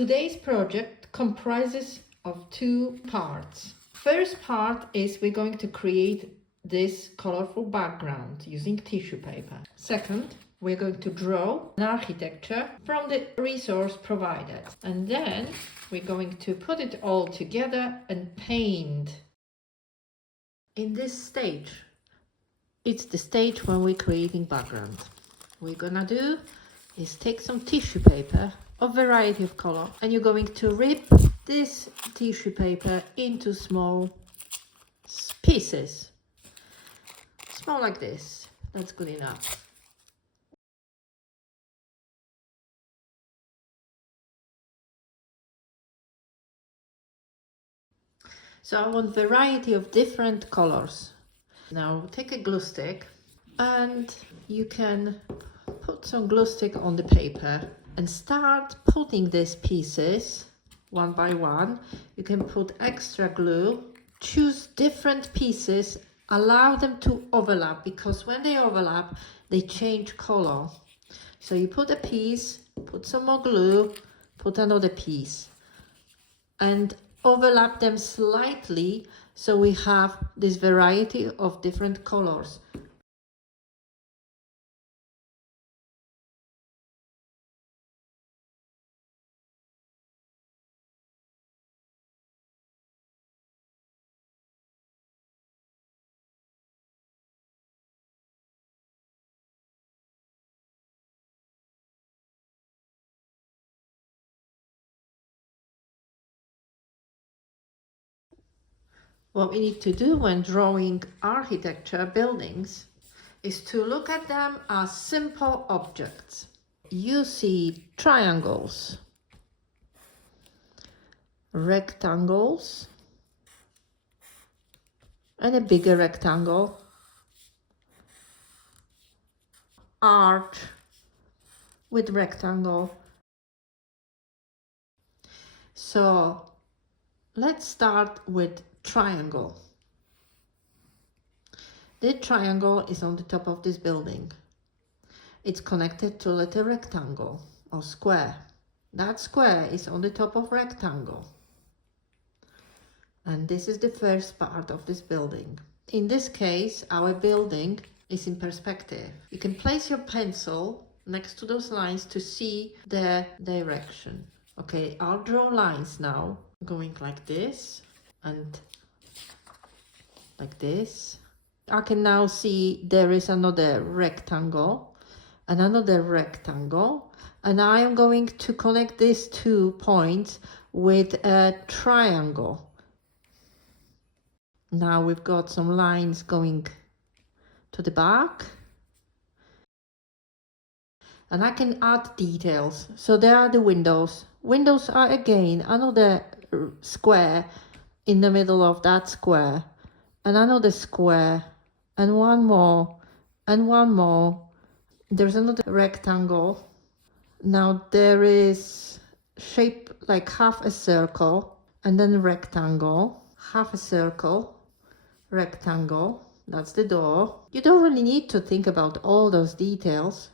Today's project comprises of two parts. First part is we're going to create this colorful background using tissue paper. Second, we're going to draw an architecture from the resource provided. And then we're going to put it all together and paint. In this stage, it's the stage when we're creating background. What we're gonna do is take some tissue paper of variety of color, and you're going to rip this tissue paper into small pieces. Small like this. That's good enough. So I want variety of different colors. Now take a glue stick and you can put some glue stick on the paper and start putting these pieces one by one. You can put extra glue, choose different pieces, allow them to overlap, because when they overlap they change color. So you put a piece, put some more glue, put another piece and overlap them slightly so we have this variety of different colors. What we need to do when drawing architecture buildings is to look at them as simple objects. You see triangles, rectangles, and a bigger rectangle, arch with rectangle. So let's start with triangle. The triangle is on the top of this building. It's connected to a little rectangle or square. That square is on the top of rectangle. And this is the first part of this building. In this case, our building is in perspective. You can place your pencil next to those lines to see the direction. Okay, I'll draw lines now, going like this and like this. I can now see there is another rectangle and another rectangle, and I am going to connect these 2 points with a triangle. Now we've got some lines going to the back, and I can add details. So there are the windows. Windows are again another square in the middle of that square, and another square, and one more, and one more. There's another rectangle. Now there is shape like half a circle, and then rectangle, half a circle, rectangle. That's the door. You don't really need to think about all those details.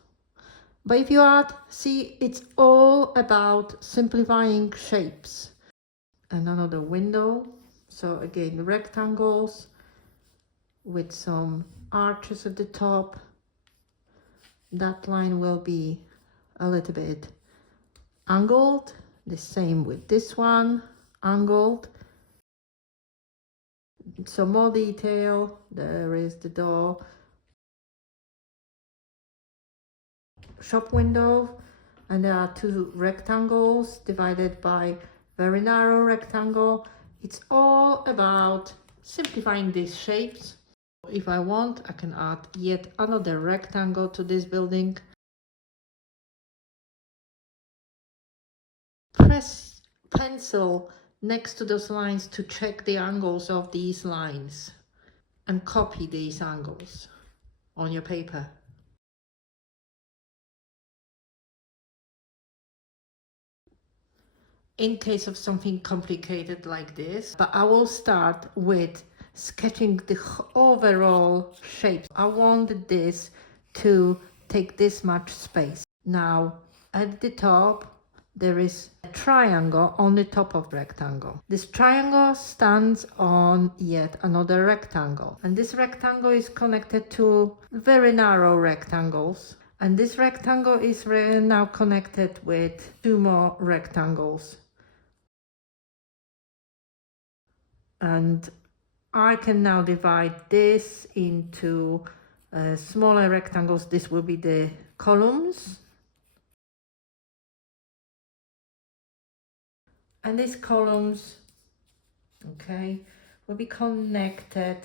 But if you add, see, it's all about simplifying shapes. And another window. So again, rectangles with some arches at the top. That line will be a little bit angled. The same with this one, angled. Some more detail. There is the door. Shop window, and there are 2 rectangles divided by very narrow rectangle. It's all about simplifying these shapes. If I want, I can add yet another rectangle to this building. Press pencil next to those lines to check the angles of these lines and copy these angles on your paper. In case of something complicated like this, but I will start with sketching the overall shape. I wanted this to take this much space. Now at the top there is a triangle on the top of the rectangle. This triangle stands on yet another rectangle, and this rectangle is connected to very narrow rectangles, and this rectangle is now connected with two more rectangles. And I can now divide this into smaller rectangles. This will be the columns. And these columns, okay, will be connected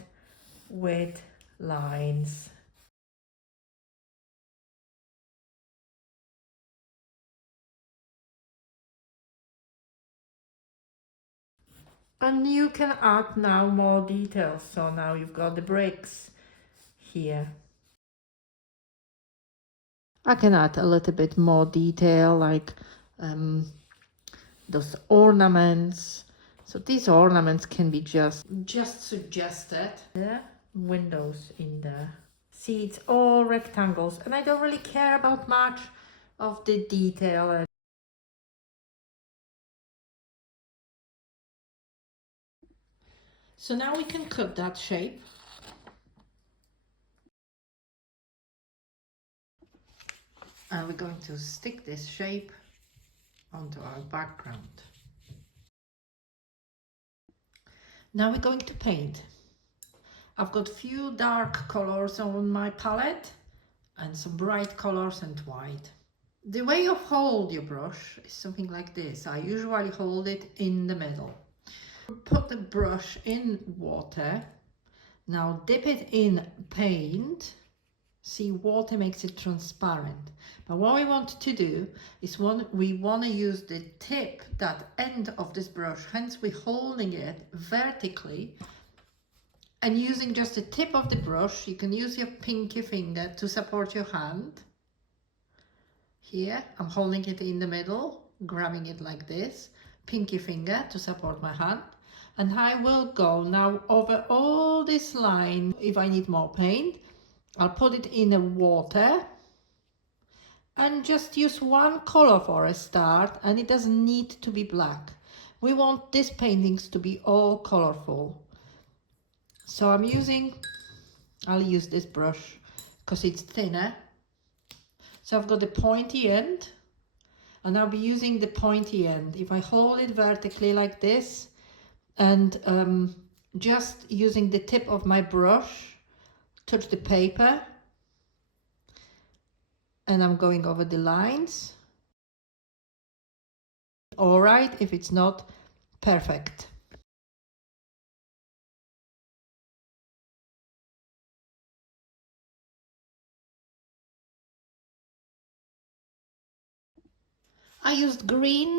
with lines. And you can add now more details. So now you've got the bricks here. I can add a little bit more detail, like those ornaments. So these ornaments can be just suggested. The windows in there. See, it's all rectangles, and I don't really care about much of the detail. So now we can cut that shape. And we're going to stick this shape onto our background. Now we're going to paint. I've got few dark colors on my palette and some bright colors and white. The way you hold your brush is something like this. I usually hold it in the middle. Put the brush in water. Now dip it in paint. See, water makes it transparent. But what we want to do is we want to use the tip, that end of this brush, hence we're holding it vertically. And using just the tip of the brush, you can use your pinky finger to support your hand. Here, I'm holding it in the middle, grabbing it like this, pinky finger to support my hand. And I will go now over all this line. If I need more paint, I'll put it in the water and just use one color for a start, and it doesn't need to be black. We want these paintings to be all colorful. So I'll use this brush because it's thinner. So I've got the pointy end, and I'll be using the pointy end. If I hold it vertically like this and just using the tip of my brush, touch the paper, and I'm going over the lines. All right, if it's not, perfect. I used green,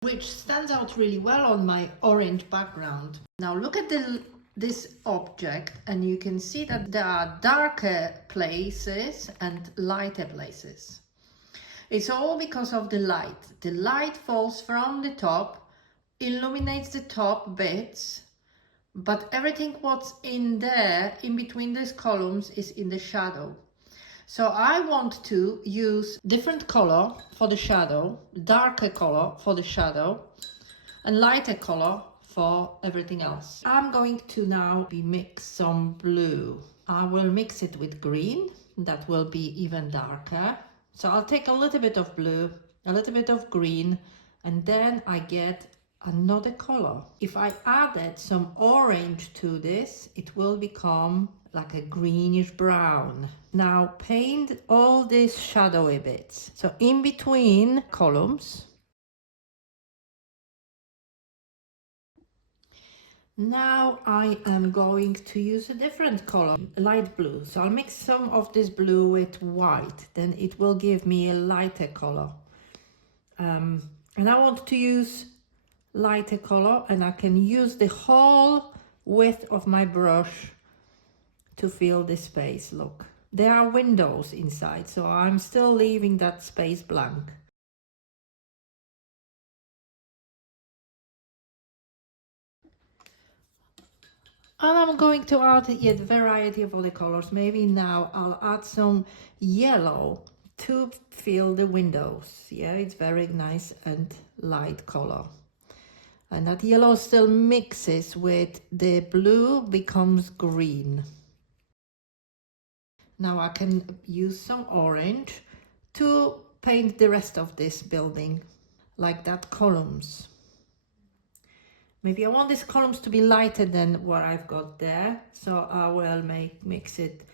which stands out really well on my orange background. Now look at this object, and you can see that there are darker places and lighter places. It's all because of the light. The light falls from the top, illuminates the top bits, but everything what's in there, in between these columns, is in the shadow. So I want to use different color for the shadow, darker color for the shadow, and lighter color for everything else. I'm going to now mix some blue. I will mix it with green. That will be even darker. So I'll take a little bit of blue, a little bit of green, and then I get another color. If I added some orange to this, it will become like a greenish brown. Now paint all these shadowy bits. So in between columns. Now I am going to use a different color, light blue. So I'll mix some of this blue with white, then it will give me a lighter color. And I want to use lighter color, and I can use the whole width of my brush to fill the space. Look, there are windows inside, so I'm still leaving that space blank. And I'm going to add yet a variety of other colors. Maybe now I'll add some yellow to fill the windows. Yeah, it's very nice and light color. And that yellow still mixes with the blue, becomes green. Now I can use some orange to paint the rest of this building, like that columns. Maybe I want these columns to be lighter than what I've got there, so I will mix it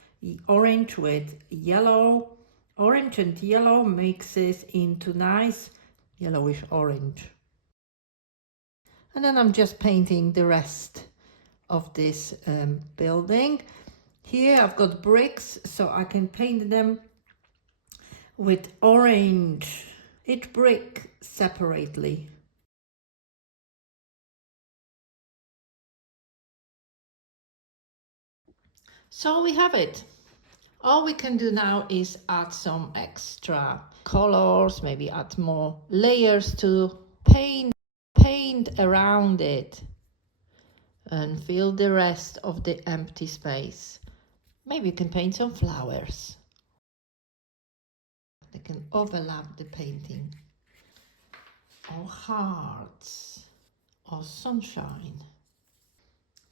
orange with yellow. Orange and yellow mixes into nice yellowish orange. And then I'm just painting the rest of this building. Here I've got bricks, so I can paint them with orange, each brick separately. So we have it. All we can do now is add some extra colors, maybe add more layers to paint around it and fill the rest of the empty space. Maybe you can paint some flowers. They can overlap the painting. Or hearts, or sunshine,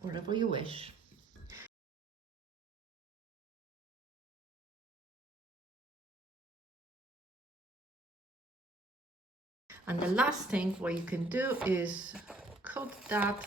whatever you wish. And the last thing what you can do is cut that